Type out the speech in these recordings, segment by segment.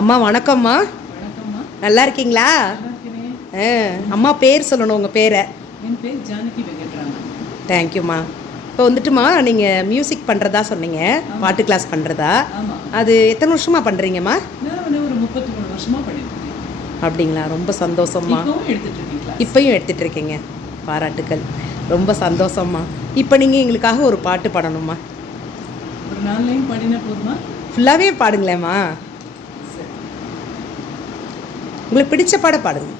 அம்மா வணக்கம்மா. நல்லா இருக்கீங்களா? அம்மா பேர் சொல்லணும் உங்கள் பேரை. என் பேர் ஜானகி வெங்கட்ராமன். தேங்க்யூம்மா இப்போ வந்துட்டுமா நீங்கள் மியூசிக் பண்ணுறதா சொன்னீங்க. பாட்டு கிளாஸ் பண்ணுறதா அது எத்தனை வருஷமா பண்ணுறீங்கம்மா ஒரு முப்பத்தி மூணு பண்ணிட்டு அப்படிங்களா? ரொம்ப சந்தோஷம்மா. இப்பயும் எடுத்துட்டு இருக்கீங்க பாராட்டுக்கள். ரொம்ப சந்தோஷம்மா. இப்போ நீங்கள் எங்களுக்காக ஒரு பாட்டு பாடணுமா ஒரு நாலு லைன் பாடினா போதுமா? ஃபுல்லாகவே பாடுங்களேம்மா. உங்களுக்கு பிடிச்ச பாட பாடுங்க.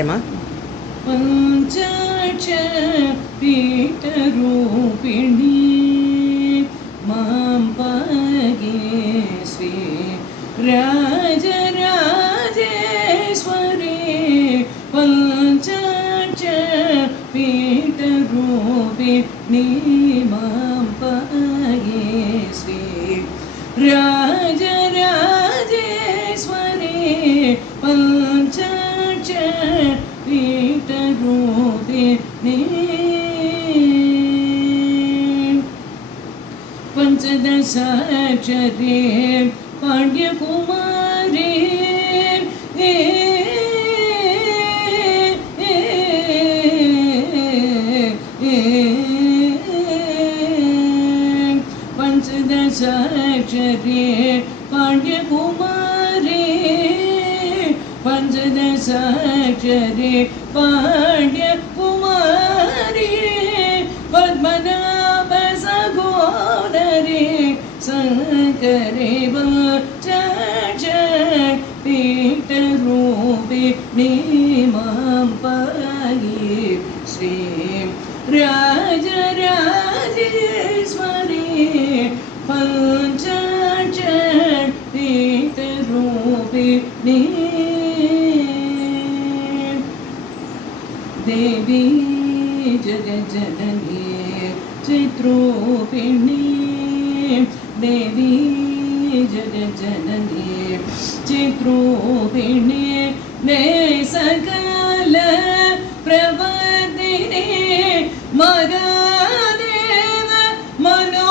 ஏமா பஞ்சாட்ச பீட்டரூபிணி மாம் பகேஸ்வரி ராஜராஜேஸ்வரி பஞ்சாட்ச பீட்டரூபிணி மாம் பகேஸ்வரி ரா पञ्चदशाक्षरे पाण्ड्यकुमारी पञ्चदशाक्षरे पाण्ड्यकुमारी पञ्चदशाक्षरे पाण्ड्यकुमारी पद्मनाभ सगोदरी शङ्करे वाच पीठरूपिणी माँ पायि श्री राजराजेश्वरी पञ्चाच पीठरूपिणी देवी जगज्जननी चित्रूपिणी। देवी जगज्जननी चित्रूपिणी। ने सकल प्रवर्तिनी मगादेव मनोल्लासिनी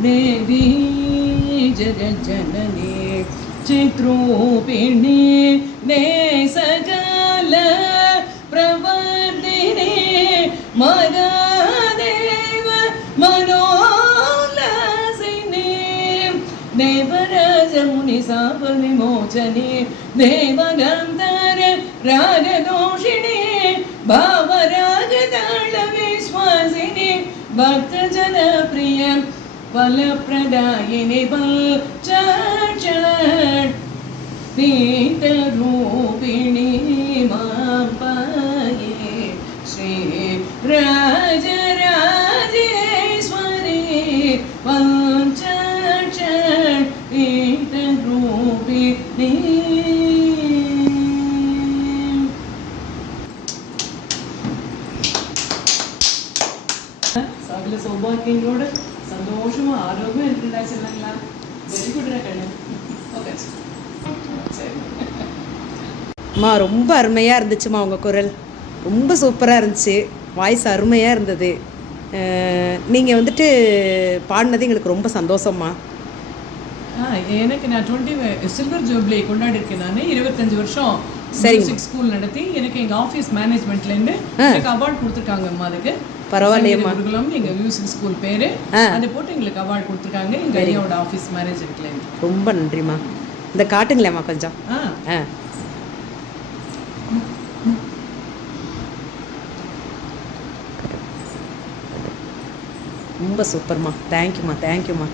देवी जगज्जननी चित्रूपिणी ने सकल प्रवर्तिनी मगादेव मनोल्लासिनी। देवराजमुनिसापविमोचने देवगन्धर रागदोषिणी। भावरागताळविश्वासिनि भक्तजनप्रिय फलप्रदायिनि पीठरूपिणी माँ। அதில் சௌபாகியங்களோடு சந்தோஷமாக ஆரோக்கியம் இருக்குண்டா சொல்லுங்களா வெரி குட்ரா கண்ணு ஓகே அம்மா ரொம்ப அருமையாக இருந்துச்சுமா உங்கள் குரல். ரொம்ப சூப்பராக இருந்துச்சு. வாய்ஸ் அருமையாக இருந்தது. நீங்கள் வந்துட்டு பாடினது எங்களுக்கு ரொம்ப சந்தோஷம்மா எனக்கு நான் டுவெண்ட்டி சில்வர் ஜூப்ளி கொண்டாடி இருக்கேன் நான். இருபத்தஞ்சு வருஷம் சரி ஸ்கூல் நடத்தி எனக்கு எங்கள் ஆஃபீஸ் மேனேஜ்மெண்ட்லேருந்து எனக்கு அவார்ட் கொடுத்துருக்காங்க அம்மா அதுக்கு. பரவாயில்லையேம்மா. சங்கீத குருகுலம் எங்க மியூசிக் ஸ்கூல் பேரு. அதை போட்டு எங்களுக்கு அவார்ட் கொடுத்துருக்காங்க. எங்க ஐயாவோட ஆஃபீஸ் மேனேஜ்மெண்ட்லேருந்து ரொம்ப நன்றிம்மா. இந்த காட்டுங்களேம்மா கொஞ்சம். ஆ. ரொம்ப சூப்பர்மா. தேங்க்யூம்மா தேங்க்யூம்மா